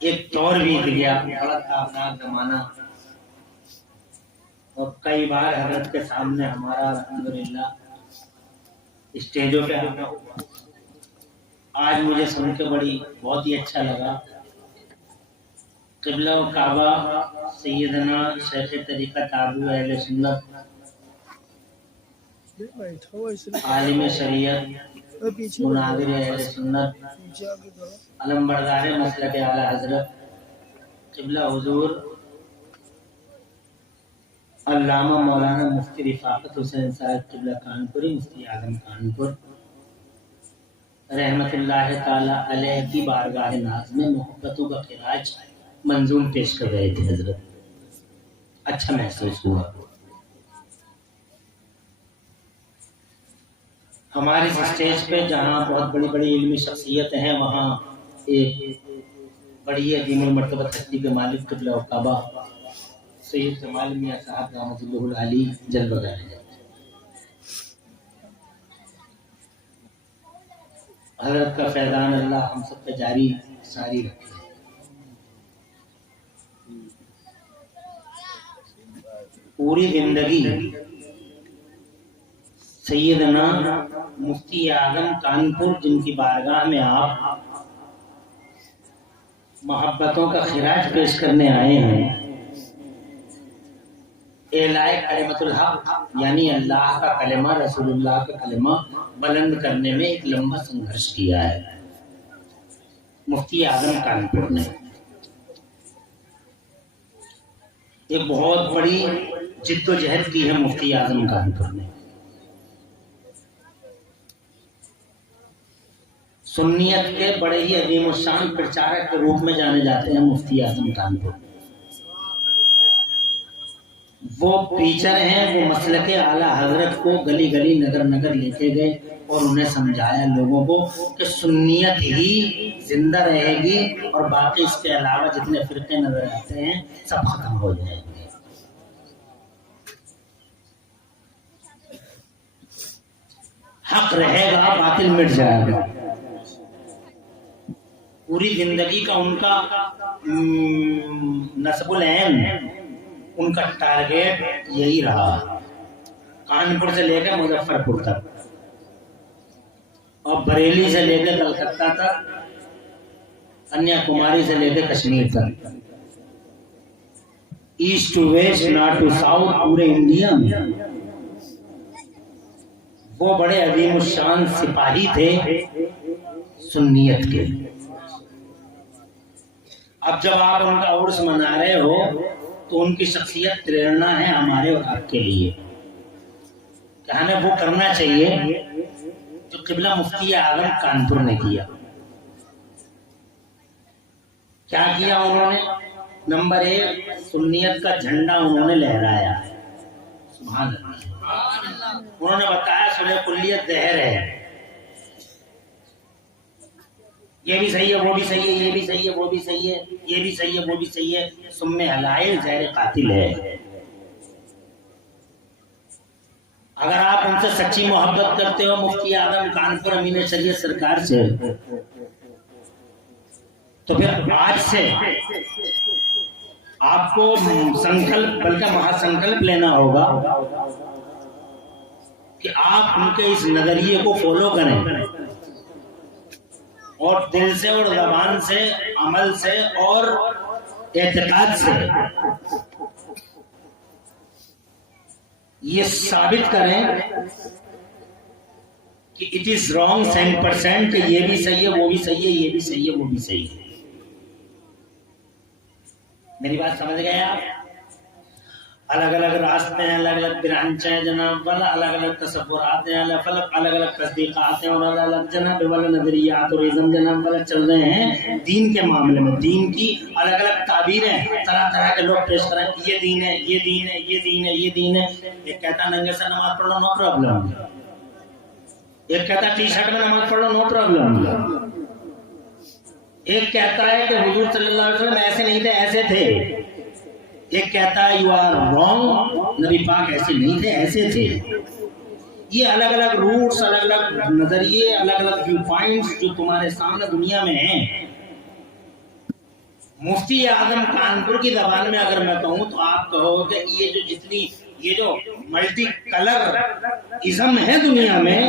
ایک دور بیت گیا، بڑا تابناک زمانہ، اور کئی بار حضرت کے سامنے ہمارا الحمدللہ اسٹیجوں پہ آنا ہوا۔ آج مجھے سن کے بہت ہی اچھا لگا۔ قبلہ و کعبہ سیدنا شیخ طریقت ابو اہل سنت عالم شریعت مناظر اہل سنت علم بردار مسلک اعلی حضرت قبلہ حضور علامہ مولانا مفتی رفاقت حسین صاحب قبلہ کانپوری مفتی اعظم کانپور رحمت اللہ تعالی علیہ کی بارگاہ ناز میں محبتوں کا خراج منظوم پیش کر رہے تھے حضرت۔ اچھا محسوس ہوا۔ ہمارے اسٹیج پہ جہاں بہت بڑی بڑی علمی شخصیتیں ہیں، وہاں ایک بڑی عظیم المرتبہ ہستی کے مالک قبلہ و کعبہ سید جمال میاں صاحب رحمۃ اللہ العلی جلوہ گر ہیں۔ حضرت کا فیضان اللہ ہم سب پہ جاری ساری رکھے۔ پوری زندگی سیدنا مفتی اعظم کانپور جن کی بارگاہ میں آپ محبتوں کا خراج پیش کرنے آئے ہیں، اعلائے کلمۃ الحق یعنی اللہ کا کلمہ، رسول اللہ کا کلمہ بلند کرنے میں ایک لمبا سنگھرش کیا ہے مفتی اعظم کانپور نے۔ ایک بہت بڑی جد و جہد کی ہے مفتی اعظم کانپور نے۔ سنیت کے بڑے ہی عظیم الشان پرچارک کے روپ میں جانے جاتے ہیں مفتی اعظم کانپور۔ وہ ٹیچر ہیں، وہ مسلک اعلیٰ حضرت کو گلی گلی نگر نگر لے کے گئے اور انہیں سمجھایا لوگوں کو کہ سنیت ہی زندہ رہے گی اور باقی اس کے علاوہ جتنے فرقے نظر آتے ہیں سب ختم ہو جائیں گے۔ حق رہے گا، باطل مٹ جائے گا۔ پوری زندگی کا ان کا نسب العین، ان کا ٹارگیٹ یہی رہا، کانپور سے لے کے مظفر پور تک اور بریلی سے لے کے کلکتہ تک، کنیا کماری سے لے کے کشمیر تک، east to west north to south, پورے انڈیا میں وہ بڑے عظیم الشان سپاہی تھے سنیت کے۔ اب جب آپ ان کا عرس منا رہے ہو تو ان کی شخصیت پریرنا ہے ہمارے اور آپ کے لیے کہ ہمیں وہ کرنا چاہیے جو قبلہ مفتی اعظم کانپور نے کیا۔ کیا کیا انہوں نے؟ نمبر 1، سنیت کا جھنڈا انہوں نے لہرایا۔ سبحان اللہ۔ انہوں نے بتایا صلح کلیت زہر ہے، یہ بھی صحیح ہے، وہ بھی صحیح ہے، یہ بھی صحیح ہے، وہ بھی صحیح ہے، یہ بھی صحیح ہے، وہ بھی صحیح ہے، سم حلائل زہر قاتل ہے۔ اگر آپ ان سے سچی محبت کرتے ہو مفتی اعظم کانپور امین شریعت سرکار سے، تو پھر آج سے آپ کو سنکلپ بلکہ مہا سنکلپ لینا ہوگا کہ آپ ان کے اس نظریے کو فالو کریں اور دل سے اور زبان سے، عمل سے اور اعتقاد سے یہ ثابت کریں کہ اٹ از رانگ 100% کہ یہ بھی صحیح ہے، وہ بھی صحیح ہے، یہ بھی صحیح ہے، وہ بھی صحیح ہے۔ میری بات سمجھ گئے آپ؟ الگ الگ راستے ہیں، الگ الگ برانچیں ہیں جناب والا، الگ الگ تصورات ہیں، الگ الگ تصدیقات ہیں اور الگ الگ جناب والا نظریات اور ازم جناب والا چل رہے ہیں دین کے معاملے میں۔ دین کی الگ الگ تعبیریں طرح طرح کے لوگ پیش کریں کہ یہ دین ہے، یہ دین ہے، یہ دین ہے، یہ دین ہے۔ ایک کہتا ننگے سے نماز پڑھ لو، نو پرابلم۔ ایک کہتا ٹی شرٹ میں نماز پڑھ لو، نو پرابلم۔ ایک کہتا ہے کہ حضور صلی اللہ علیہ وسلم ایسے نہیں تھے، ایسے تھے۔ ایک کہتا ہے یو آر رانگ، نبی پاک ایسے نہیں تھے، ایسے تھے۔ یہ الگ الگ روٹس، الگ الگ نظریے، الگ الگ ویو پوائنٹس جو تمہارے سامنے دنیا میں ہیں، مفتی اعظم کانپور کی زبان میں اگر میں کہوں تو آپ کہو کہ یہ جو ملٹی کلر ازم ہے دنیا میں،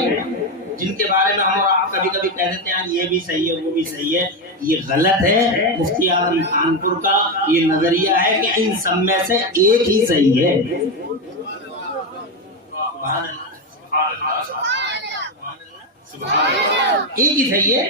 جن کے بارے میں ہم اور آپ کبھی کبھی کہہ دیتے ہیں یہ بھی صحیح ہے وہ بھی صحیح ہے، یہ غلط ہے۔ مفتی اعظم کانپور کا یہ نظریہ ہے کہ ان سب میں سے ایک ہی صحیح ہے۔ ایک ہی صحیح ہے۔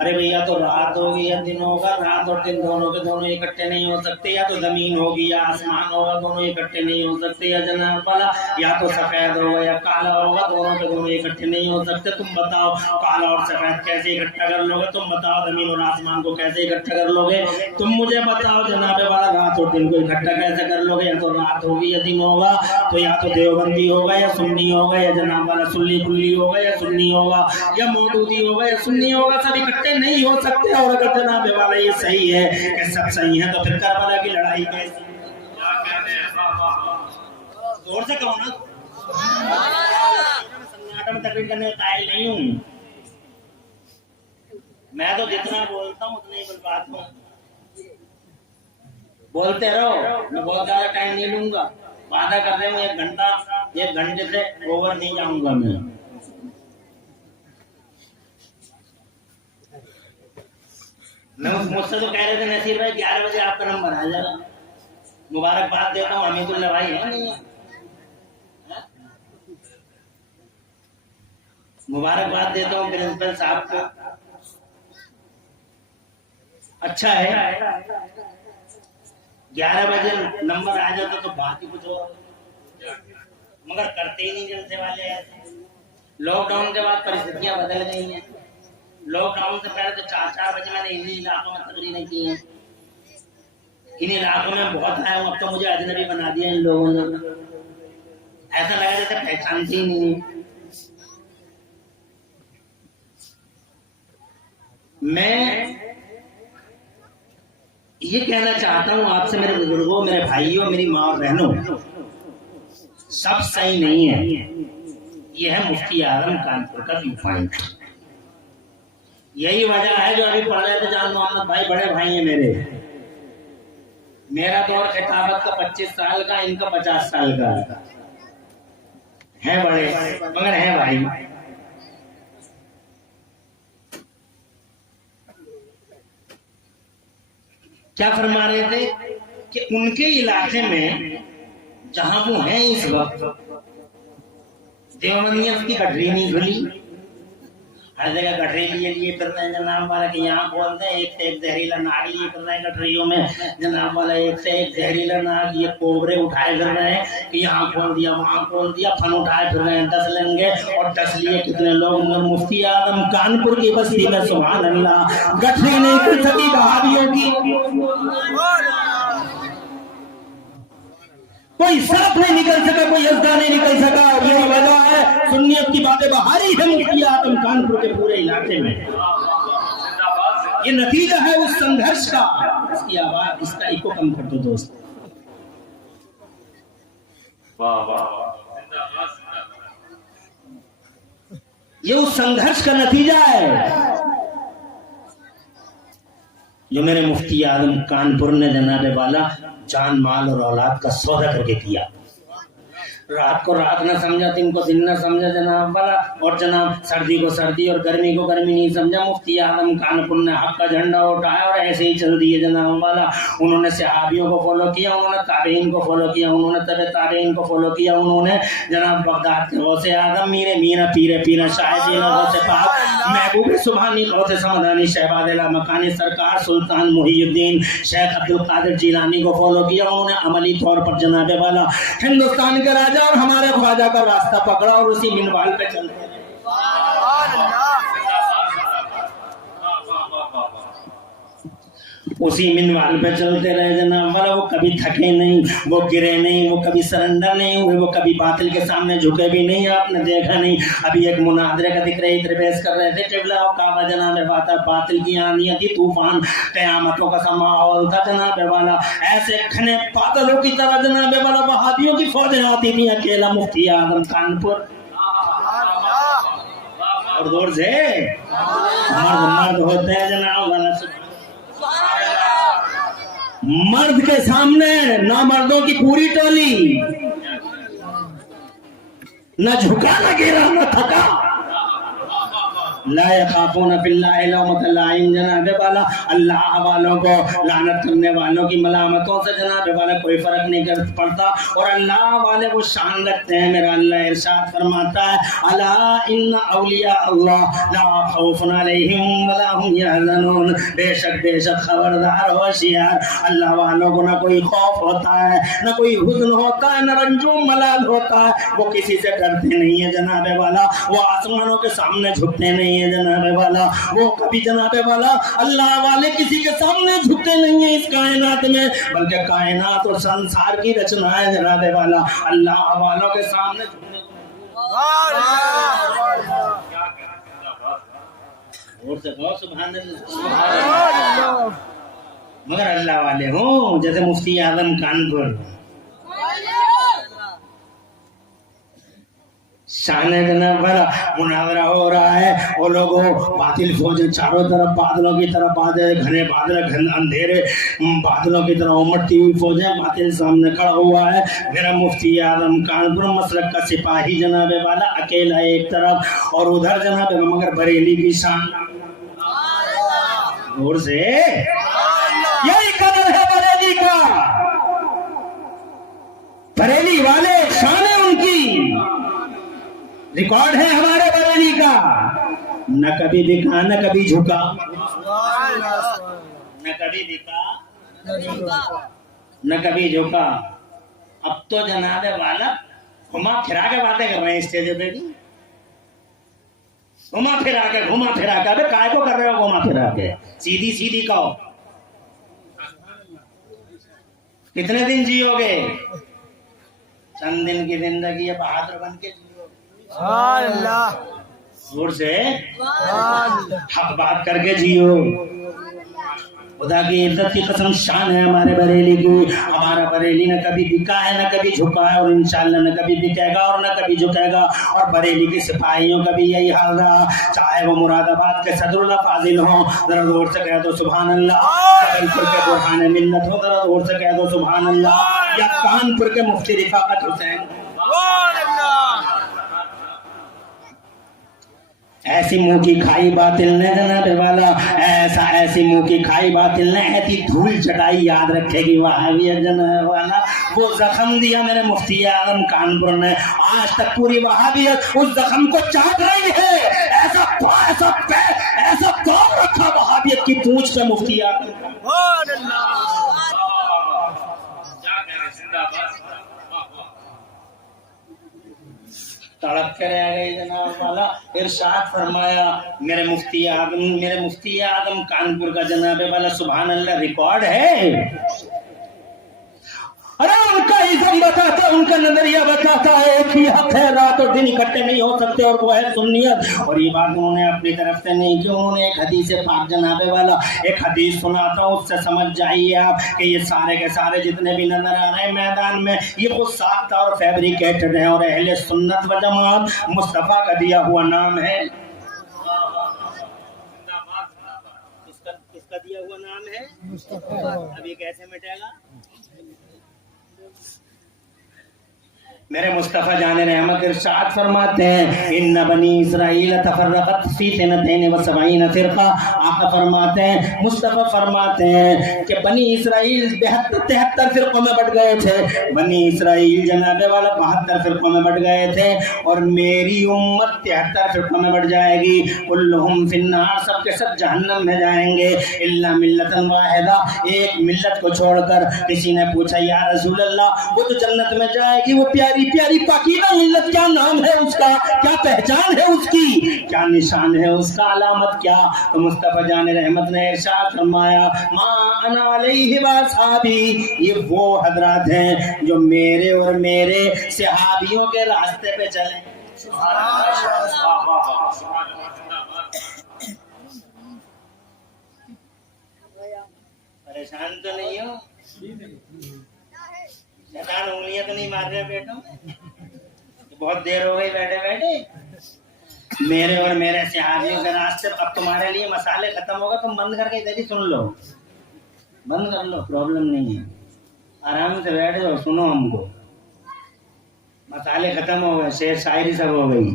ارے بھیا تو رات ہوگی یا دن ہوگا، رات اور دن دونوں کے دونوں اکٹھے نہیں ہو سکتے، یا تو زمین ہوگی یا آسمان ہوگا، دونوں اکٹھے نہیں ہو سکتے، یا جناب والا یا تو سفید ہوگا یا کالا ہوگا، دونوں کے دونوں اکٹھے نہیں ہو سکتے۔ تم بتاؤ کالا اور سفید کیسے اکٹھا کر لو گے؟ تم بتاؤ زمین اور آسمان کو کیسے اکٹھا کر لو گے؟ تم مجھے بتاؤ جناب والا رات اور دن کو اکٹھا کیسے کر لو گے؟ یا تو رات ہوگی یا دن ہوگا، تو یا تو دیوبندی ہوگا یا سنی ہوگا، یا جناب والا سنی کلی ہوگا یا سنی ہوگا، یا مودودی ہوگا یا سنی ہوگا، سب اکٹھے نہیں ہو سکتے۔ اور اگر جناب والا یہ صحیح ہے کہ سب صحیح ہے تو پھر کربلا کی لڑائی کیسی؟ زور سے کہو نا، سناٹا میں تقریر کرنے کا قائل نہیں ہوں میں، تو جتنا بولتا ہوں اتنا ہی بول پاتا ہوں۔ بولتے رہو، میں بہت زیادہ ٹائم نہیں لوں گا، وعدہ کر رہے ہوں ایک گھنٹے سے اوور نہیں جاؤں گا میں۔ مجھ سے تو کہہ رہے تھے نصیر بھائی 11 بجے آپ کا نمبر آ جائے گا۔ مبارکباد دیتا ہوں، حمید اللہ بھائی ہے نہیں ہے، مبارکباد دیتا ہوں پرنسپل صاحب کو، اچھا ہے 11 بجے نمبر آ جاتا تو بات ہی کچھ ہو، مگر کرتے ہی نہیں جلسے والے ایسے۔ لاک ڈاؤن کے بعد پریستھتیاں بدل گئی ہیں۔ لاک ڈاؤن سے پہلے تو 4 بجے میں نے انہی علاقوں میں تقریریں کی ہیں، ان علاقوں میں بہت آیا ہوں، اب تو مجھے اجنبی بنا دیا ان لوگوں نے، ایسا لگا جیسے پہچانتے ہی نہیں۔ میں یہ کہنا چاہتا ہوں آپ سے، میرے بزرگوں، میرے بھائیوں، میری ماں اور بہنوں، سب صحیح نہیں ہے۔ یہ ہے مفتی اعظم کانپور کا ویو پوائنٹ۔ یہی وجہ ہے جو ابھی پڑھ رہے تھے جان محمد بھائی، بڑے بھائی ہیں میرے، میرا دور خطابت کا 25 سال کا، ان کا 50 سال کا ہے، بڑے مگر ہیں بھائی۔ کیا فرما رہے تھے کہ ان کے علاقے میں جہاں وہ ہیں اس وقت دیوبندیت کی گٹری نہیں کھلی، ہر جگہ گٹری لیے پھر رہے ہیں جناب والا، کہ یہاں بولتے ہیں ایک سے ایک زہریلا ناگ لیے پھر رہے ہیں گٹریوں میں جناب والا، ایک سے ایک زہریلا ناگ، یہ کوبرے اٹھائے پھر رہے ہیں کہ یہاں کھول دیا وہاں کھول دیا، پھن اٹھائے پھر رہے ہیں 10 لنگے، اور 10 لیے کتنے لوگ؟ مفتی اعظم کانپور کی بستی میں سبحان اللہ گٹری نہیں کھل سکی وہابیوں کی، کوئی سانپ نہیں نکل سکا، کوئی یزدہ نہیں نکل سکا، اور یہی وجہ ہے سنیت کی باتیں بہاری ہے مفتی اعظم کانپور کے پورے علاقے میں۔ یہ نتیجہ ہے اس سنگھرش کا، اس کی آواز، اس کا ایکو کم کر دو دوست۔ یہ اس سنگھرش کا نتیجہ ہے جو میرے مفتی اعظم کانپور نے جناب والا جان مال اور اولاد کا سودا کر کے کیا۔ رات کو رات نہ سمجھا، دن کو دن نہ سمجھا جناب والا، اور جناب سردی کو سردی اور گرمی کو گرمی نہیں سمجھا۔ مفتی اعظم کانپور نے حق کا جھنڈا اٹھایا اور ایسے ہی چل دیے جناب والا۔ انہوں نے صحابیوں کو فالو کیا، انہوں نے تابعین کو فالو کیا، انہوں نے تبع تابعین کو فالو کیا، انہوں نے جناب بغداد کے غوث اعظم میرا پیرا شاہدین غوث پاک محبوب سبحانی غوث سمدانی شہباز اعلی مکانی سرکار سلطان محی الدین شیخ عبد القادر جیلانی کو فالو کیا۔ انہوں نے عملی طور پر جناب والا ہندوستان کے راجا اور ہمارے خواجہ کا راستہ پکڑا اور اسی منوال پہ چلتے ہیں۔ اسی منوال پہ چلتے رہے جناب والا، وہ کبھی تھکے نہیں، وہ گرے نہیں، وہ کبھی سرنڈر نہیں ہوئے، وہ کبھی باطل کے سامنے جھکے بھی نہیں، آپ نے دیکھا نہیں۔ ابھی ایک مناظرے کا ذکر ادھر پیش کر رہے تھے، قبلہ و کعبہ جناب والا، باطل کی آندیاں تھی، طوفان قیامتوں کا سا ماحول تھا جناب والا، ایسے گھنے بادلوں کی طرح جناب والا وہابیوں کی فوجیں آتی تھیں، اکیلا مفتی اعظم کانپور اور دور سے مرد ہوتے ہیں جناب والا۔ مرد کے سامنے نامردوں کی پوری ٹولی، نہ جھکا نہ گرا نہ تھکا، لا یخافون فی اللہ لومۃ لائم، جناب والا اللہ والوں کو لعنت کرنے والوں کی ملامتوں سے جناب والا کوئی فرق نہیں کر پڑتا، اور اللہ والے وہ شان رکھتے ہیں۔ میرا اللہ ارشاد فرماتا ہے الا ان اولیاء اللہ لا خوف علیہم ولا هم یحزنون، بے شک خبردار ہوشیار، اللہ والوں کو نہ کوئی خوف ہوتا ہے، نہ کوئی حزن ہوتا ہے، نہ رنج و ملال ہوتا ہے، وہ کسی سے ڈرتے نہیں ہیں جناب والا، وہ آسمانوں کے سامنے جھکتے نہیں ہیں جناب والا، وہ کبھی جناب والا اللہ والے کسی کے سامنے جھکتے نہیں ہیں اس کائنات میں، بلکہ کائنات اور سنسار کی رچنا ہے جناب والا اللہ والوں کے سامنے جھکنے اور سے بہت سبحان اللہ، مگر اللہ والے ہوں جیسے مفتی اعظم کانپور شان جناب والا مناظرہ ہو رہا ہے، وہ لوگوں باطل فوجیں چاروں طرف بادلوں کی طرف بادل گھنے بادل اندھیرے بادلوں کی طرح امڑتی ہوئی فوجیں، باطل سامنے کھڑا ہوا ہے، میرا مفتی اعظم کانپور مسلک کا سپاہی جناب والا اکیلا ایک طرف، اور ادھر جناب مگر بریلی کی شان، اور سے یہی قدر ہے بریلی کا، بریلی والے شان ہے ان کی، ریکارڈ ہے ہمارے بریلی کا، نہ کبھی بکا نہ کبھی جھکا، نہ کبھی بکا نہ کبھی جھکا۔ اب تو جناب والا گھما پھرا کے باتیں کر رہے ہیں اسٹیج پہ، گھما پھرا کے ابے کائے کو کر رہے ہو گھما پھرا کے، سیدھی سیدھی کہو، کتنے دن جیو گے؟ چند دن کی زندگی ہے، بہادر بن کے اللہ زور سے حق بات کر کے جیو، خدا کی عزت کی قسم شان ہے ہمارے بریلی کی، ہمارا بریلی نہ کبھی بکا ہے نہ کبھی جھکا ہے، اور انشاءاللہ نہ کبھی بکے گا اور نہ کبھی جھکے گا، اور بریلی کے سپاہیوں کا بھی یہی حال رہا، چاہے وہ مراد آباد کے صدر اللہ فاضل ہوں، ذرا زور سے کہہ دو سبحان اللہ، کانپور کے برہان ملت ہو، ذرا زور سے کہہ دو سبحان اللہ، یا کانپور کے مفتی رفاقت حسین، ایسی منہ کی کھائی باطل نے جناب والا ایسی منہ کی کھائی باطل نے ایسی دھول چٹائی یاد رکھے گی وہابیت جناب والا، وہ زخم دیا میرے مفتی اعظم کانپور نے، آج تک پوری وہابیت اس زخم کو چاٹ رہی ہے، ایسا دور رکھا وہابیت کی پونچھ پہ مفتی اعظم، تڑپ کے رہ گئی جناب والا۔ ارشاد فرمایا میرے مفتی اعظم کانپور کا جناب والا سبحان اللہ ریکارڈ ہے، ارے ان کا ازم بتاتا ہے، ان کا نظریہ بتاتا ہے ایک ہی حق ہے، رات اور دن اکٹھے نہیں ہو سکتے، اور وہ ہے سنیت، اور یہ بات انہوں نے اپنی طرف سے نہیں کی، انہوں نے ایک حدیث پاک جناب والا ایک حدیث سناتا ہوں، اس سے سمجھ جائیے آپ کہ یہ سارے کے سارے جتنے بھی نظر آ رہے ہیں میدان میں یہ خود ساختہ اور فیبریکیٹڈ ہیں، اور اہل سنت و جماعت مصطفیٰ کا دیا ہوا نام ہے، کس کا دیا ہوا نام ہے مصطفیٰ، اب یہ کیسے مٹے گا؟ میرے مصطفیٰ جان رحمت ارشاد فرماتے ہیں ان بنی اسرائیل تفرقت فی 72 فرقہ، آقا فرماتے ہیں مصطفیٰ فرماتے ہیں کہ بنی اسرائیل 73 فرقوں میں بٹ گئے تھے، بنی اسرائیل جناب والا 72 فرقوں میں بٹ گئے تھے، اور میری امت 73 فرقوں میں بٹ جائے گی، کلہم فی النار، سب کے سب جہنم میں جائیں گے، الا ملتا واحدہ، ایک ملت کو چھوڑ کر۔ کسی نے پوچھا یا رسول اللہ وہ تو جنت میں جائے گی، وہ پیاری پیاری پاکیزہ ملت، کیا نام ہے اس کا، کیا پہچان ہے اس کی، کیا نشان ہے اس کا، علامت کیا؟ تو مصطفیٰ جان رحمت نے ارشاد فرمایا ما انا علیہ واصحابی، یہ وہ حضرات ہیں جو میرے اور میرے صحابیوں کے راستے پہ چلیں۔ پریشان تو نہیں ہو؟ شیطان انگلیاں تو نہیں مار رہے بیٹوں؟ بہت دیر ہو گئی بیٹھے بیٹھے، میرے اور میرے صحابیوں کے راستے، اب تمہارے لیے مسالے ختم ہوگا، تم بند کر کے ادھر ہی سن لو، بند کر لو، پرابلم نہیں ہے، آرام سے بیٹھ جاؤ، سنو ہم کو، مسالے ختم ہو گئے، شعر شاعری سب ہو گئی،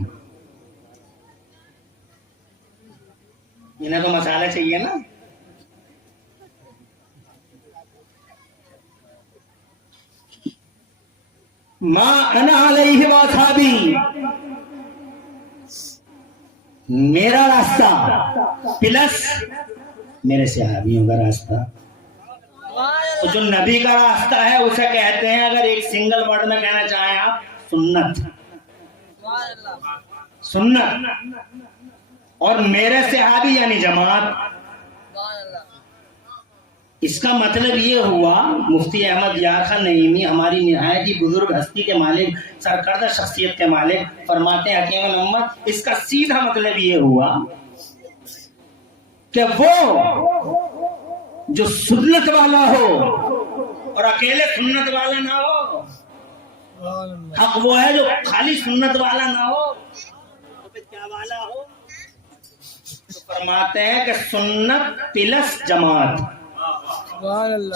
انہیں تو مسالہ چاہیے نا. ما انا علیہ واصحابی، میرا راستہ پلس میرے صحابیوں کا راستہ. تو جو نبی کا راستہ ہے اسے کہتے ہیں، اگر ایک سنگل ورڈ میں کہنا چاہیں آپ، سنت. سنت. اور میرے صحابی یعنی جماعت. اس کا مطلب یہ ہوا، مفتی احمد یار خان نعیمی ہماری نہایت ہی بزرگ ہستی کے مالک، سرکردہ شخصیت کے مالک، فرماتے ہیں حکیم الامت، اس کا سیدھا مطلب یہ ہوا کہ وہ جو سنت والا ہو اور اکیلے سنت والا نہ ہو، حق وہ ہے جو خالی سنت والا نہ ہو، تو پھر کیا والا ہو؟ تو فرماتے ہیں کہ سنت پلس جماعت.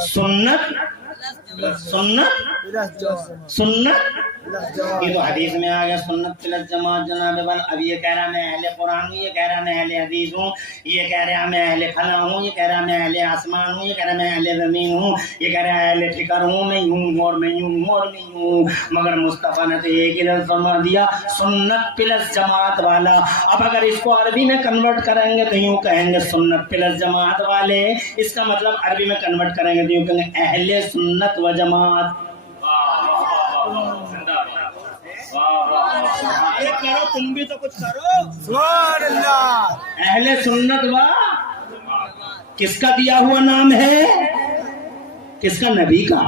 سنت سنت سنت، یہ تو حدیث میں آ گیا سنت پلس جماعت جناب والا. اب یہ کہہ رہا میں اہل قرآن ہوں، یہ کہہ رہا میں اہل حدیث ہوں، یہ کہہ رہا میں اہل فلاں ہوں، یہ کہہ رہا میں اہل آسمان ہوں، یہ کہہ رہا میں اہل زمین ہوں، یہ کہہ رہا اہل فکر ہوں، میں ہوں اور میں ہوں اور میں ہوں. مگر مصطفیٰ نے تو ایک ہی لفظ فرما دیا، سنت پلس جماعت والا. اب اگر اس کو عربی میں کنورٹ کریں گے تو یوں کہیں گے سنت پلس جماعت والے. اس کا مطلب عربی میں کنورٹ کریں گے تو یوں کہیں گے اہل سنت و جماعت. کرو تم بھی تو کچھ کرو. سبحان اللہ. اہل سنت و کس کا دیا ہوا نام ہے؟ کس کا؟ نبی کا.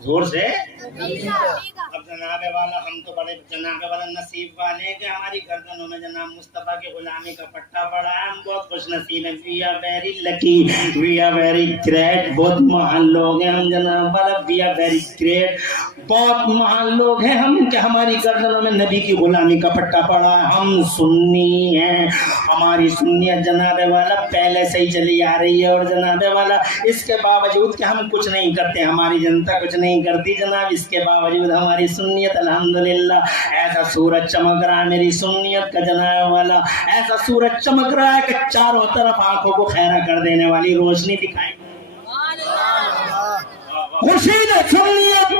زور سے. اب جناب والا ہم تو بڑے جناب والا نصیب والے ہیں کہ ہماری گردنوں میں جناب مصطفیٰ کے غلامی کا پٹا پڑا ہے. ہم بہت خوش نصیب ہیں. We are very lucky, we are very great. بہت مہان لوگ ہیں ہم جناب والا. We are very great. بہت مہان لوگ ہیں ہم کہ ہماری گردنوں میں نبی کی غلامی کا پٹا پڑا ہے. ہم سنی ہیں. ہماری سنیت جناب والا پہلے سے ہی چلی آ رہی ہے. اور جناب والا اس کے باوجود کہ ہم کچھ نہیں کرتے، ہماری جنتا کچھ نہیں کرتی جناب، اس کے باوجود ہماری سنیت الحمدللہ ایسا سورج چمک رہا ہے. میری سنیت کا جناب والا ایسا سورج چمک رہا ہے کہ چاروں طرف آنکھوں کو خیرہ کر دینے والی روشنی دکھائی. خورشید سنیت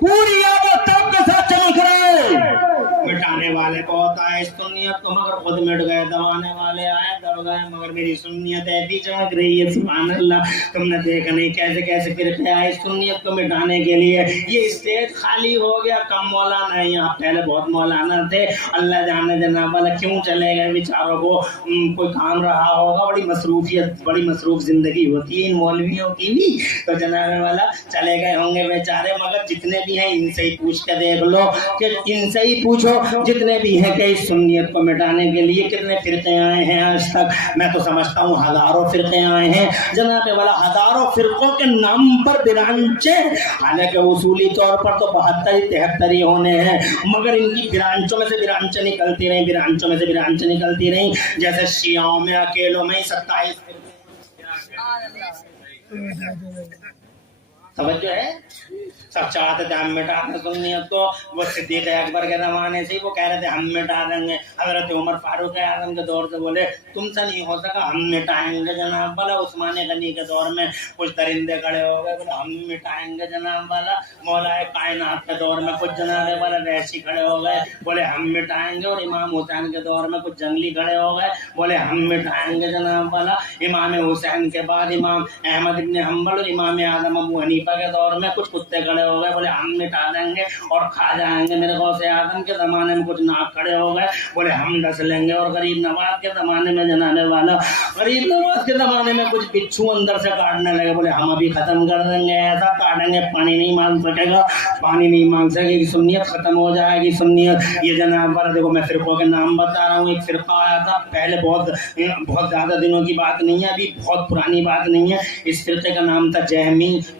پوری آب و تاب کے ساتھ چمک رہا ہے. مٹانے والے بہت آئے سنیت کو مگر خود مٹ گئے، دبانے والے آئے دب گئے مگر میری سنیت ایسی چمک رہی ہے. سبحان اللہ. تم نے دیکھا نہیں کیسے کیسے فرقے آئے سنیت کو مٹانے کے لیے. یہ اسٹیج خالی ہو گیا، کم مولانا ہے یہاں، پہلے بہت مولانا تھے. اللہ جانے جناب والا کیوں چلے گئے بیچاروں کو، کوئی کام رہا ہوگا. بڑی مصروفیت، بڑی مصروف زندگی ہوتی ہے ان مولویوں کی بھی، تو جناب والا چلے گئے ہوں گے بیچارے. مگر جتنے بھی ہیں ان سے ہی پوچھ کے دیکھ لو، کہ ان سے ہی پوچھو جتنے بھی ہیں کہ اس سنیت کو مٹانے کے لیے کتنے فرقے آئے ہیں آج تک. میں تو سمجھتا ہوں ہزاروں فرقے آئے ہیں جناب والا. ہزاروں فرقوں کے نام پر برانچیں، حالانکہ اصولی طور پر تو 72-73 ہی ہونے ہیں، مگر ان کی برانچوں میں سے برانچیں نکلتی رہیں، برانچوں میں سے برانچیں نکلتی رہیں. جیسے شیعوں میں اکیلوں میں 27 توجہ ہے. سب چاہتے تھے ہم مٹا دیں سنیت کو. وہ صدیق اکبر کے زمانے سے ہی وہ کہہ رہے تھے ہم مٹا دیں گے. حضرت عمر فاروق اعظم کے دور سے بولے تم سے نہیں ہو سکا، ہم مٹائیں گے جناب والا. عثمان غنی کے دور میں کچھ درندے کھڑے ہو گئے، بولے ہم مٹائیں گے جناب والا. مولا کائنات کے دور میں کچھ جناب والا وحشی کھڑے ہو گئے، بولے ہم مٹائیں گے. اور امام حسین کے دور میں کچھ جنگلی کھڑے ہو گئے، بولے ہم مٹائیں گے جناب والا. امام حسین کے بعد امام احمد ابن حنبل اور امام اعظم ابو حنیفہ کے دور میں کچھ کتے کھڑے ہو گئے، بولے ہم مٹا دیں گے اور کھا جائیں گے. میرے غوث اعظم کے زمانے میں کچھ ناک کھڑے ہو گئے، بولے ہم ڈس لیں گے. اور غریب نواز کے زمانے میں جناب والا، غریب نواز کے زمانے میں کچھ بچھو اندر سے کاٹنے لگے، بولے ہم ابھی ختم کر دیں گے. ایسا کاٹیں گے پانی نہیں مانگ سکے گا، پانی نہیں مانگ سکے گی، سنیت ختم ہو جائے گی سنیت. یہ جناب والا دیکھو میں فرقوں کے نام بتا رہا ہوں. ایک فرقہ آیا تھا پہلے، بہت زیادہ دنوں کی بات نہیں ہے، ابھی بہت پرانی بات نہیں ہے. اس فرقے کا نام تھا جہمی.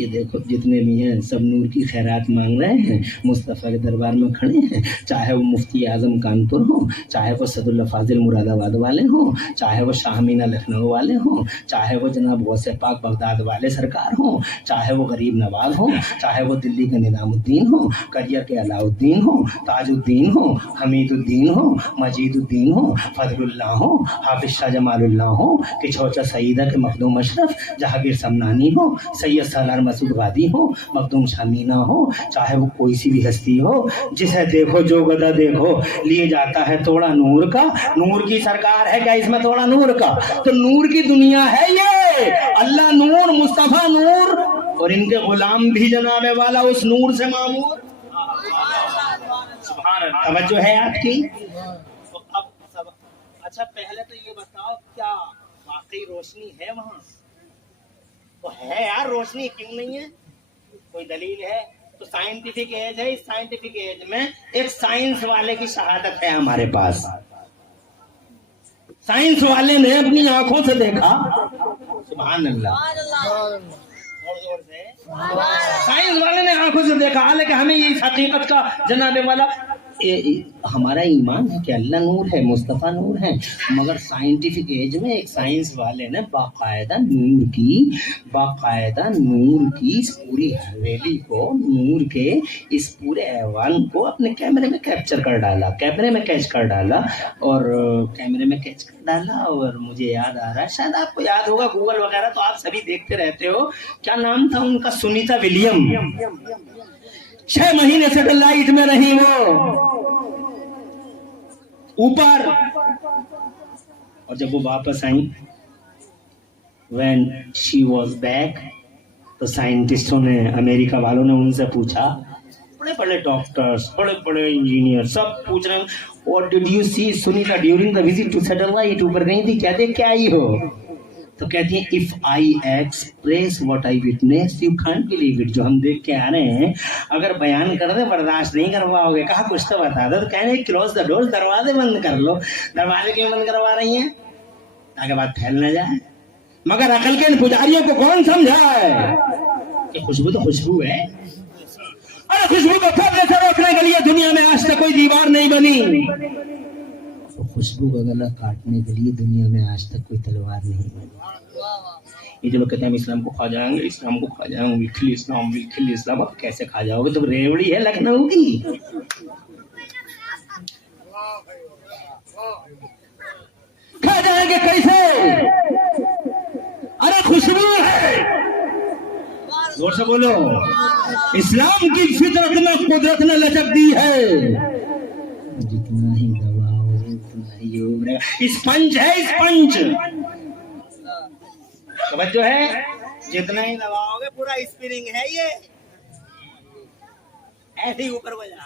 یہ دیکھو جتنے بھی ہیں سب نور کی خیرات مانگ رہے ہیں، مصطفیٰ کے دربار میں کھڑے ہیں، چاہے وہ مفتی اعظم کانپور ہوں، چاہے وہ صد اللہ فاضل مراد آباد والے ہوں، چاہے وہ شاہ مینا لکھنؤ والے ہوں، چاہے وہ جناب غوث پاک بغداد والے سرکار ہوں، چاہے وہ غریب نواز ہوں، چاہے وہ دلی کے نظام الدین ہوں، کریا کے علاء الدین ہوں، تاج الدین ہوں، حمید الدین ہوں، مجید الدین ہوں، فضل اللہ ہوں، حافظ شاہ جمال اللہ ہوں، کہ چھوچا سعیدہ کے مخدوم اشرف جہانگیر سمنانی ہو، سید سالار مسعود غادی ہو، مخدوم شاہ مینا ہو، چاہے وہ کوئی سی بھی ہستی ہو، جسے دیکھو جو گدا دیکھو لیے جاتا ہے توڑا نور کا، نور کی سرکار ہے کیا اس میں توڑا نور کا؟ تو نور کی دنیا ہے یہ، اللہ نور، مصطفیٰ نور، اور ان کے غلام بھی جناب والا اس نور سے معمور۔ سبحان اللہ، توجہ ہے آپ کی؟ اچھا پہلے تو یہ بتاؤ کیا واقعی روشنی ہے وہاں؟ تو ہے یار، روشنی کیوں نہیں ہے؟ کوئی دلیل ہے؟ تو سائنٹیفک ایج ہے، اس سائنٹیفک ایج میں ایک سائنس والے کی شہادت ہے ہمارے پاس۔ سائنس والے نے اپنی آنکھوں سے دیکھا، سبحان اللہ، سائنس والے نے آنکھوں سے دیکھا، حالانکہ ہمیں یہ حقیقت کا جناب والا ہمارا ایمان ہے کہ اللہ نور ہے، مصطفیٰ نور ہے، مگر سائنٹیفک ایج میں ایک سائنس والے نے باقاعدہ نور کی اس پوری حویلی کو، نور کے اس پورے ایوان کو اپنے کیمرے میں کیپچر کر ڈالا، کیمرے میں کیچ کر ڈالا، اور مجھے یاد آ رہا ہے، شاید آپ کو یاد ہوگا، گوگل وغیرہ تو آپ سبھی دیکھتے رہتے ہو، کیا نام تھا ان کا؟ سنیتا ولیم۔ 6 مہینے سیٹلائٹ میں رہی وہ اوپر، اور جب وہ واپس آئیں، when she was back، تو سائنٹسٹوں نے، امریکہ والوں نے ان سے پوچھا، بڑے بڑے ڈاکٹرز، بڑے بڑے انجینئر سب پوچھ رہے ہیں، what did you see Sunita during the visit to satellite؟ اوپر گئی تھی، کیا دیکھ کے آئی ہو؟ تو کہتی ہیں if I express what I witnessed you can't believe it، جو ہم دیکھ کے آ رہے ہیں اگر بیان کر دیں برداشت نہیں کر پاؤ گے۔ کہا کچھ تو بتا دو، تو کہنے کلوز دا ڈور، دروازے بند کر لو۔ دروازے کیوں بند کروا رہی ہیں؟ تاکہ بات پھیل نہ جائے۔ مگر عقل کے ان پجاریوں کو کون سمجھائے کہ خوشبو تو خوشبو ہے، اور خوشبو کو پھیلنے سے روکنے کے لیے دنیا میں آج تک کوئی دیوار نہیں بنی، خوشبو کا گلا کاٹنے کے لیے دنیا میں آج تک کوئی تلوار نہیں بنی۔ یہ جو لوگ کہتے ہیں ہم اسلام کو کھا جائیں گے، اسلام کو کھا جائیں گے، وکھلی اسلام، وکھلی اسلام، اب کیسے کھا جاؤ گے؟ تم ریوڑی ہے لکھنؤ کی، کھا جائیں گے کیسے؟ ارے خوشبو ہے، زور سے بولو، اسلام کی فطرت میں قدرت نے لچک دی ہے، جتنا ہی دباؤ اتنا ہی ابھرے گا۔ اسپنج ہے، اسپنج، توجہ ہے، جتنا ہی دباؤ گے پورا اسپرنگ ہے، یہ ایسے ہی اوپر ہو جائے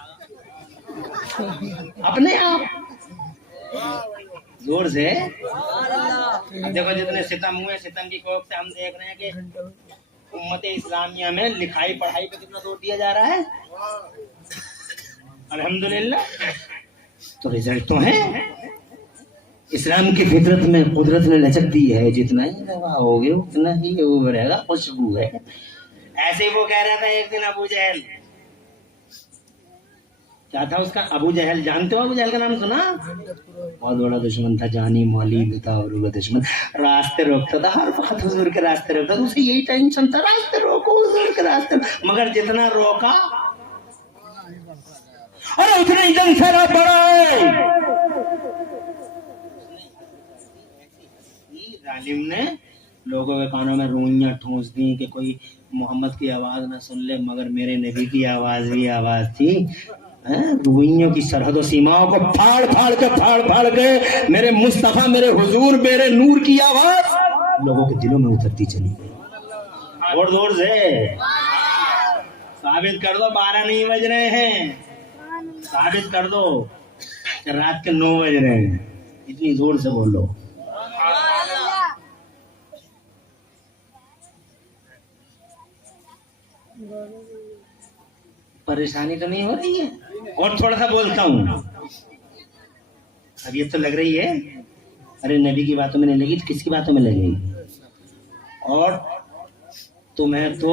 گا اپنے آپ، زور سے۔ دیکھو جتنے ستم ہوئے، ستم کی کوک سے ہم دیکھ رہے ہیں کہ امت اسلامیہ میں لکھائی پڑھائی پہ کتنا زور دیا جا رہا ہے، الحمدللہ۔ تو رزلٹ تو ہے، اسلام کی فطرت میں قدرت نے لچک دی ہے، جتنا ہی دباؤ گے اتنا ہی ابھرے گا، خوشبو ہے۔ ایسے ہی وہ کہہ رہا تھا ایک دن ابو جہل، کیا تھا اس کا؟ ابو جہل، جانتے ہو ابو جہل کا نام سنا؟ بہت بڑا دشمن تھا، جانی مولی بھی تھا، اور وہ دشمن راستے روکتا تھا، ہر وقت حضور کے راستے روکتا تھا، اسے یہی ٹینشن تھا، راستے روکو حضور کے راستے، مگر جتنا روکا اور اتنا ہی جنگ سے رہ پڑا۔ ظالم نے لوگوں کے کانوں میں روئیاں ٹھونس دی کہ کوئی محمد کی آواز نہ سن لے، مگر میرے نبی کی آواز بھی آواز تھی۔ روئیوں کی سرحد و سیماؤں کو پھاڑ کے میرے مصطفیٰ، میرے حضور، میرے نور کی آواز لوگوں کے دلوں میں اترتی چلی گئی۔ اور زور سے ثابت کر دو 12 نہیں بج رہے ہیں، ثابت کر دو کہ رات کے 9 بج رہے ہیں، اتنی زور سے بولو۔ پریشانی تو نہیں ہو رہی ہے؟ اور تھوڑا سا بولتا ہوں، اب یہ تو لگ رہی ہے ارے نبی کی باتوں میں نہیں لگی تو کس کی باتوں میں لگے گی؟ اور تمہیں تو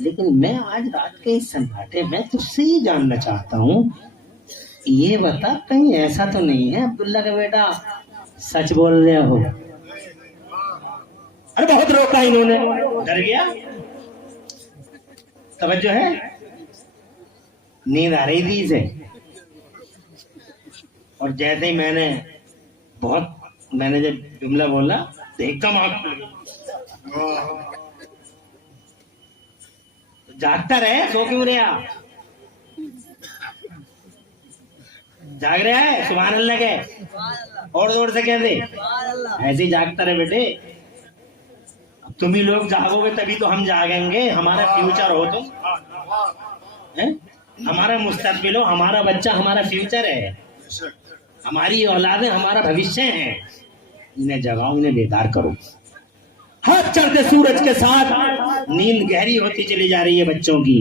لیکن میں آج رات کے اس سناٹے میں تجھ سے یہ جاننا چاہتا ہوں، یہ بتا کہیں ایسا تو نہیں ہے عبداللہ کا بیٹا سچ بول رہے ہو؟ ارے بہت روکا انہوں نے، ڈر گیا، توجہ ہے، نیند آ رہی تھی اسے، اور جیسے ہی میں نے جب جملہ بولا تو ایک دم آنکھ کھل گئی۔ جاگتا رہے، سو کیوں رہا؟ جاگ رہا ہے سبحان اللہ کے، اور زور سے کہہ دے ایسے ہی جاگتا رہے بیٹے۔ اب تم ہی لوگ جاگو گے تبھی تو ہم جاگیں گے، ہمارا فیوچر ہو تم، ہمارا مستقبل ہو، ہمارا بچہ ہمارا فیوچر ہے، ہماری اولادیں ہمارا بھوشیہ ہے، انہیں جگاؤ، انہیں بیدار کرو۔ ہاتھ چڑھتے سورج کے ساتھ نیند گہری ہوتی چلی جا رہی ہے بچوں کی،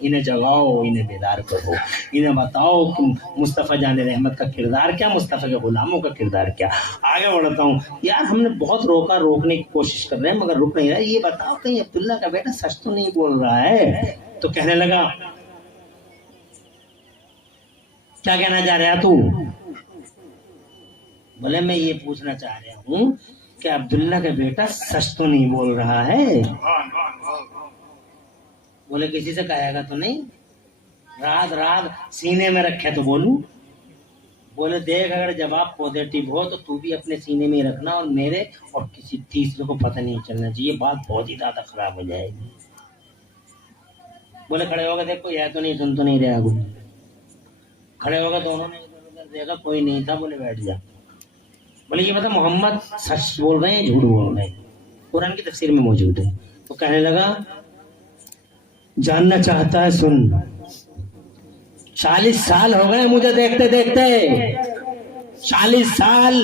انہیں جگاؤ، انہیں بیدار کرو، انہیں بتاؤ کہ مصطفیٰ جان رحمت کا کردار کیا، مصطفیٰ کے غلاموں کا کردار کیا۔ آگے بڑھتا ہوں، یار ہم نے بہت روکا، روکنے کی کوشش کر رہے ہیں مگر رک نہیں رہا، یہ بتاؤ کہیں عبداللہ کا بیٹا سچ تو نہیں بول رہا ہے؟ تو کہنے لگا کیا کہنا چاہ رہا تو؟ بولے میں یہ پوچھنا چاہ رہا ہوں کہ عبداللہ کا بیٹا سچ تو نہیں بول رہا ہے؟ بولے کسی سے کہے گا تو نہیں؟ رات رات سینے میں رکھے تو بولوں؟ بولے دیکھ اگر جواب پازیٹیو ہو تو تو بھی اپنے سینے میں رکھنا، اور میرے اور کسی تیسرے کو پتہ نہیں چلنا چاہیے، بات بہت ہی زیادہ خراب ہو جائے گی۔ بولے کھڑے ہو گئے، دیکھو یہ تو نہیں، سن تو نہیں رہا، کھڑے ہو گئے دونوں نے، دیکھا کوئی نہیں تھا، بولے بیٹھ جا۔ بولے یہ بتا محمد سچ بول رہے ہیں جھوٹ بول رہے ہیں؟ قرآن کی تفسیر میں موجود ہے۔ تو کہنے لگا جاننا چاہتا ہے سن، 40 سال ہو گئے مجھے دیکھتے دیکھتے، 40 سال،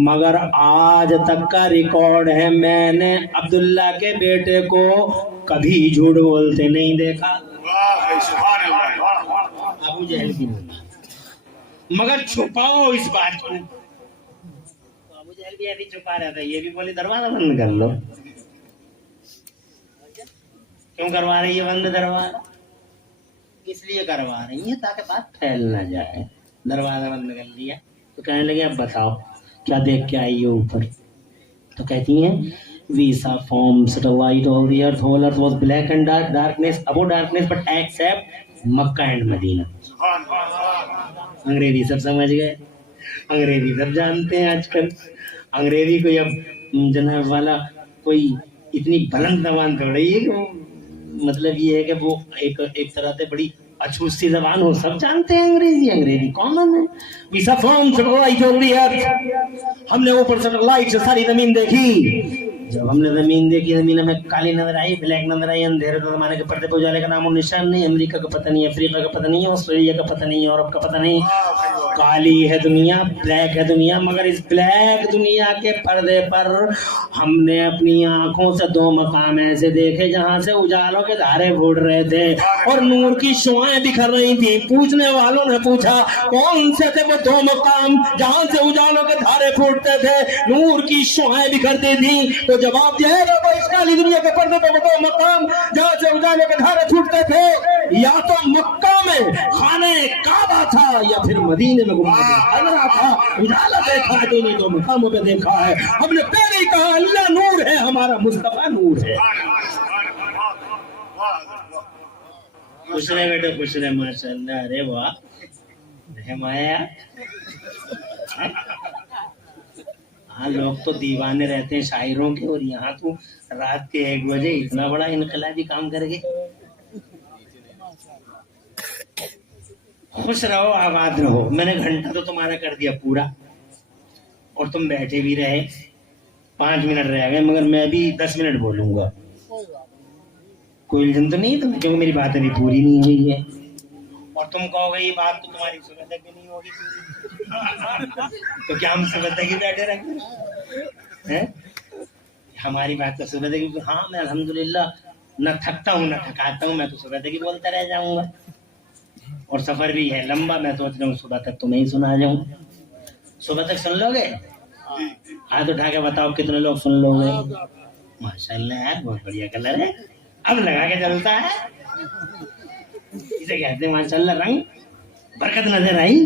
مگر آج تک کا ریکارڈ ہے میں نے عبداللہ کے بیٹے کو کبھی جھوٹ بولتے نہیں دیکھا۔ ابو جہل کی مگر چھپاؤ اس بات کو۔ ابو جہل بھی ایسے چھپا رہا تھا، یہ بھی بولے دروازہ بند کر لو۔ کیوں کروا رہی ہے بند دروازہ؟ اس لیے کروا رہی ہیں تاکہ بات پھیل نہ جائے، دروازہ بند کر لیا۔ تو کہنے لگے اب بتاؤ کیا دیکھ کے آئی ہو اوپر؟ تو کہتی ہیں we saw forms at a light all the earth, whole earth was black and darkness, above darkness but except Mecca and Medina. انگریزی سب سمجھ گئے، انگریزی سب جانتے ہیں آج کل۔ انگریزی کوئی اب جناب والا کوئی اتنی بلند زبان تھوڑی ہے کہ وہ مطلب یہ ہے کہ وہ ایک طرح سے بڑی اچھوتی زبان ہو، سب جانتے ہیں انگریزی، انگریزی کامن ہے۔ we saw forms at a light all the earth، ہم نے اوپر سے لائٹ سے ساری زمین دیکھی۔ جب ہم نے زمین دیکھی، زمین ہمیں کالی نظر آئی، بلیک نظر آئی، اندھیرے تو زمانے کے پردے پہ اجالے کا نام و نشان نہیں، امریکہ کا پتہ نہیں، افریقہ کا پتہ نہیں، آسٹریلیا کا پتہ نہیں، یورپ کا پتہ نہیں، کالی ہے دنیا، بلیک ہے دنیا، مگر اس بلیک دنیا کے پردے پر ہم نے اپنی آنکھوں سے 2 مقام ایسے دیکھے جہاں سے اجالوں کے دھارے پھوٹ رہے تھے اور نور کی شعائیں بکھر رہی تھی۔ پوچھنے والوں نے پوچھا کون سے تھے وہ 2 مقام جہاں سے اجالوں کے دھارے پھوٹتے تھے، نور کی شعائیں بکھرتی تھیں؟ تو جواب دیا ہے بابا اس کالی دنیا کے پردے پر وہ 2 مقام جہاں سے اجالوں کے دھارے پھوٹتے تھے، یا تو مکہ میں خانہ کعبہ تھا یا پھر مدینے میں گنبد تھا۔ اجالا دیکھا ہے دونوں 2 مقاموں پہ دیکھا ہے۔ ہم نے پہلے ہی کہا اللہ نور ہے، ہمارا مصطفیٰ نور ہے۔ خوش رہے بیٹے، خوش رہے، ماشاء اللہ۔ ارے واہ رحم آیا۔ ہاں لوگ تو دیوانے رہتے ہیں شاعروں کے، اور یہاں تو رات کے 1 بجے اتنا بڑا انقلابی کام کر گئے۔ خوش رہو، آباد رہو۔ میں نے گھنٹہ تو تمہارا کر دیا پورا، اور تم بیٹھے بھی رہے، 5 منٹ رہ گئے، مگر میں بھی 10 منٹ بولوں گا۔ کوئی الزام تو نہیں تمہیں، کیونکہ میری بات ابھی پوری نہیں ہوئی ہے، اور تم کہو گے یہ بات تو تمہاری صبح تک بھی نہیں ہوگی تو کیا ہم صبح تک ہی بیٹھے رہیں گے؟ ہماری بات تو صبح تک، ہاں میں الحمدللہ نہ تھکتا ہوں نہ تھکاتا ہوں، میں تو صبح تک ہی بولتا رہ جاؤں گا، اور سفر بھی ہے لمبا، میں سوچ رہا ہوں صبح تک تو میں ہی سنا جاؤں۔ صبح تک سن لو گے؟ ہاتھ اٹھا کے بتاؤ کتنے لوگ سن لو گے؟ ماشاء اللہ یار بہت بڑھیا کلر ہے، اب لگا کے چلتا ہے. اسے کہتے ہیں ماشاءاللہ رنگ برکت نظر آئی.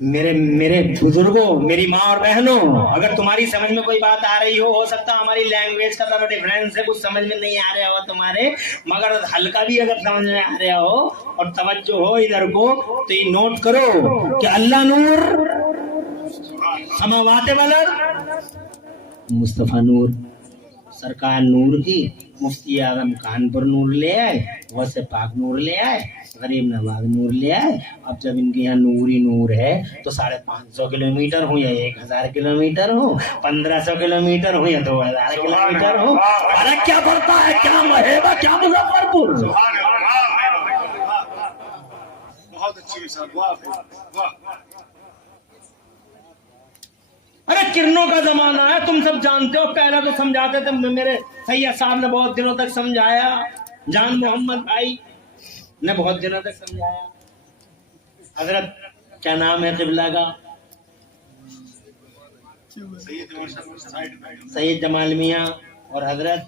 میرے بزرگوں, میری ماں اور بہنوں, اگر تمہاری سمجھ میں کوئی بات آ رہی ہو سکتا ہماری لینگویج کا ذرا ڈفرینس ہے, کچھ سمجھ میں نہیں آ رہا ہو تمہارے, مگر ہلکا بھی اگر سمجھ میں آ رہا ہو اور توجہ ہو ادھر کو, تو یہ نوٹ کرو کہ اللہ نور سماوات والارض, مصطفیٰ نور سرکار نور کی, مفتی اعظم کانپور نور لے آئے, غوث پاک نور لے آئے, غریب نواز نور لے آئے. اب جب ان کے یہاں نور ہی نور ہے تو 550 کلومیٹر ہو یا 1000 کلومیٹر ہو, 1500 کلومیٹر ہو یا 2000 کلومیٹر ہو, فرق کیا پڑتا ہے؟ کیا مہیبہ, کیا مظفر پور. بہت اچھی مثال. واہ. ارے کرنوں کا زمانہ ہے, تم سب جانتے ہو. پہلا تو سمجھاتے تھے, میرے سید صاحب نے بہت دنوں تک سمجھایا, جان محمد بھائی نے بہت دنوں تک سمجھایا. حضرت کیا نام ہے قبلہ کا؟ سید جمال میاں. اور حضرت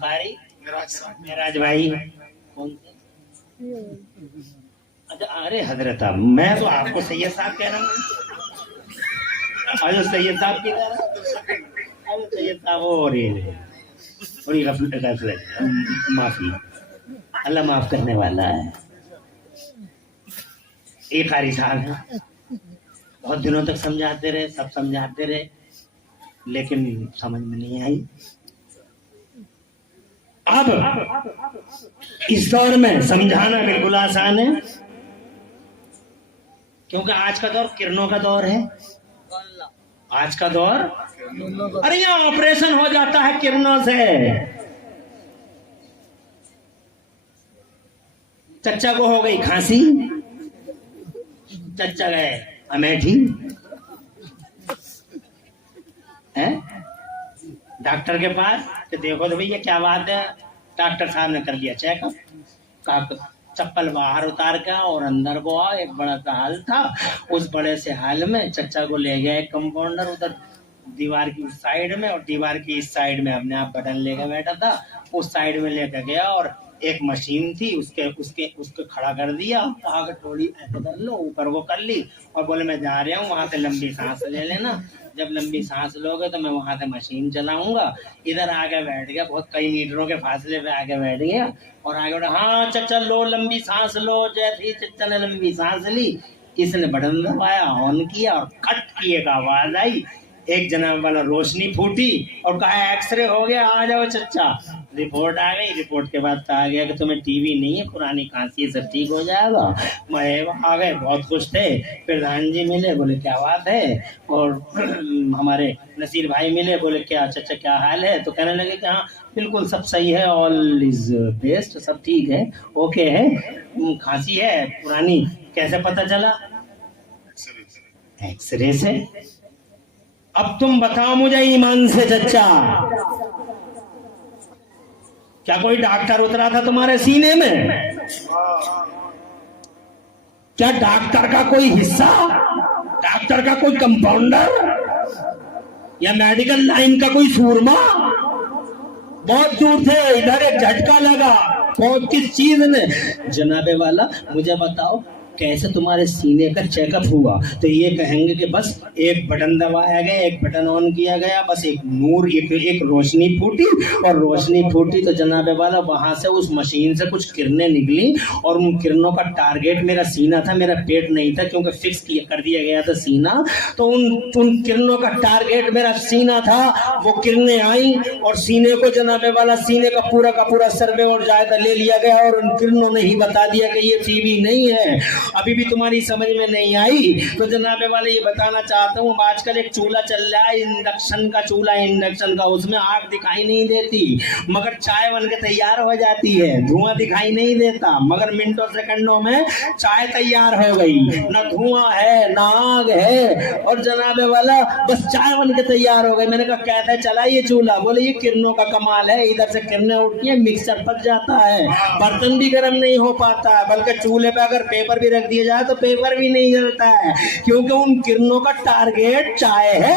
قاری معراج بھائی. کون سے؟ اچھا, ارے حضرت اب میں تو آپ کو سید صاحب کہہ رہا ہوں. اچھا سید صاحب کی سید صاحب اور معافی, اللہ معاف کرنے والا ہے. ایک قاری صاحب ہے, بہت دنوں تک سمجھاتے رہے, سب سمجھاتے رہے, لیکن سمجھ میں نہیں آئی. اب اس دور میں سمجھانا بالکل آسان ہے, کیونکہ آج کا دور کرنوں کا دور ہے. آج کا دور, ارے یہاں آپریشن ہو جاتا ہے کرنوں سے. چچا کو ہو گئی کھانسی, چچا گئے امیٹھی, ڈاکٹر کے پاس کہ دیکھو تو بھیا کیا بات ہے. ڈاکٹر صاحب نے کر لیا چیک اپ, چپل باہر اتار کا اور اندر کو آ, ایک بڑا سا حال تھا. اس بڑے سے حال میں چچا کو لے گیا ایک کمپاؤنڈر ادھر دیوار کی اس سائیڈ میں, اور دیوار کی اس سائیڈ میں اپنے آپ بٹن لے کے بیٹھا تھا. اس سائیڈ میں لے کے گیا اور ایک مشین تھی اس کے کھڑا کر دیا, کہا کہ تھوڑی ایسے کر لو, اوپر وہ کر لی, اور بولے میں جا رہا ہوں وہاں سے لمبی سانس لے لینا, جب لمبی سانس لوگے تو میں وہاں سے مشین چلاؤں گا. ادھر آگے بیٹھ گیا, بہت کئی میٹروں کے فاصلے پہ آگے بیٹھ گیا اور آگے بڑھا, ہاں چچا لو لمبی سانس لو. جیسے ہی چچا نے لمبی سانس لی, اس نے بٹن دبایا, آن کیا, اور کٹ کی ایک آواز آئی, ایک جناب والا روشنی پھوٹی اور کہا ایکس رے ہو گیا, آ جاؤ چچا. رپورٹ آ گئی, رپورٹ کے بعد کہا گیا کہ تمہیں ٹی وی نہیں ہے, پرانی کھانسی سے ٹھیک ہو جائے گا. میں آ گئے, بہت خوش تھے. پردھان جی ملے, بولے کیا بات ہے, اور ہمارے نصیر بھائی ملے, بولے کیا چچا کیا حال ہے, تو کہنے لگے کہ ہاں بالکل سب صحیح ہے, آل از بیسٹ, سب ٹھیک ہے, اوکے ہے. کھانسی ہے پرانی, کیسے پتہ چلا؟ ایکس رے سے. اب تم بتاؤ مجھے ایمان سے چچا, کیا کوئی ڈاکٹر اترا تھا تمہارے سینے میں؟ کیا ڈاکٹر کا کوئی حصہ, ڈاکٹر کا کوئی کمپاؤنڈر یا میڈیکل لائن کا کوئی سورما بہت دور تھے, ادھر ایک جھٹکا لگا, بہت کس چیز نے. جناب والا مجھے بتاؤ کیسے تمہارے سینے کا چیک اپ ہوا؟ تو یہ کہیں گے کہ بس ایک بٹن دبایا گیا, ایک بٹن آن کیا گیا, بس ایک نور, ایک روشنی پھوٹی, اور روشنی پھوٹی تو جناب والا وہاں سے اس مشین سے کچھ کرنیں نکلی, اور ان کرنوں کا ٹارگیٹ میرا سینہ تھا, میرا پیٹ نہیں تھا, کیونکہ فکس کر دیا گیا تھا سینہ. تو ان کرنوں کا ٹارگیٹ میرا سینہ تھا. وہ کرنیں آئیں اور سینے کو جناب والا سینے کا پورا سروے اور جائزہ لے لیا گیا, اور ان کرنوں نے ہی بتا دیا کہ یہ ٹی وی نہیں ہے. ابھی بھی تمہاری سمجھ میں نہیں آئی تو جناب والے یہ بتانا چاہتا ہوں, آج کل ایک چولہا چل رہا ہے, انڈکشن کا چولہا, انڈکشن کا, اس میں آگ دکھائی نہیں دیتی مگر چائے بن کے تیار ہو جاتی ہے. دھواں دکھائی نہیں دیتا مگر منٹوں سیکنڈوں میں چائے تیار ہو گئی. نہ دھواں ہے نہ آگ ہے, اور جناب والا بس چائے بن کے تیار ہو گئی. میں نے کہا کیسے چلا یہ چولہا؟ بولے یہ کرنوں کا کمال ہے, ادھر سے کرنیں اٹھتی ہیں, مکسر پک جاتا ہے, برتن بھی گرم نہیں ہو پاتا ہے, بلکہ چولہے پہ اگر پیپر بھی رکھ دیا جائے تو پیپر بھی نہیں جلتا ہے, کیونکہ ان کرنوں کا ٹارگیٹ چائے ہے.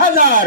1000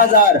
1000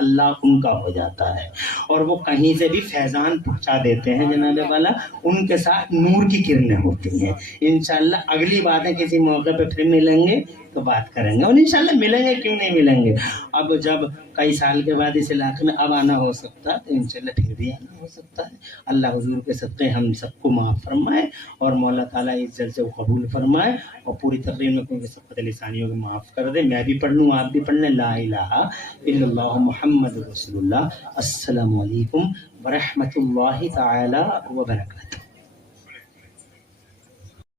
اللہ ان کا ہو جاتا ہے، اور وہ کہیں سے بھی فیضان پہنچا دیتے ہیں جناب والا، ان کے ساتھ نور کی کرنیں ہوتی ہیں۔ انشاءاللہ اگلی باتیں کسی موقع پہ پھر ملیں گے تو بات کریں گے، اور انشاءاللہ ملیں گے، کیوں نہیں ملیں گے۔ اب جب کئی سال کے بعد اس علاقے میں اب آنا ہو سکتا ہے تو انشاءاللہ پھر بھی آنا ہو سکتا ہے۔ اللہ حضور کے صدقے ہم سب کو معاف فرمائے، اور مولا تعالیٰ اس جلسے کو قبول فرمائے، اور پوری تقریر میں کوئی سبقت لسانیوں کو معاف کر دے۔ میں بھی پڑھ لوں، آپ بھی پڑھ لیں، لا الہ الا اللہ محمد رسول اللہ۔ السلام علیکم ورحمۃ اللہ تعالی وبرکاتہ۔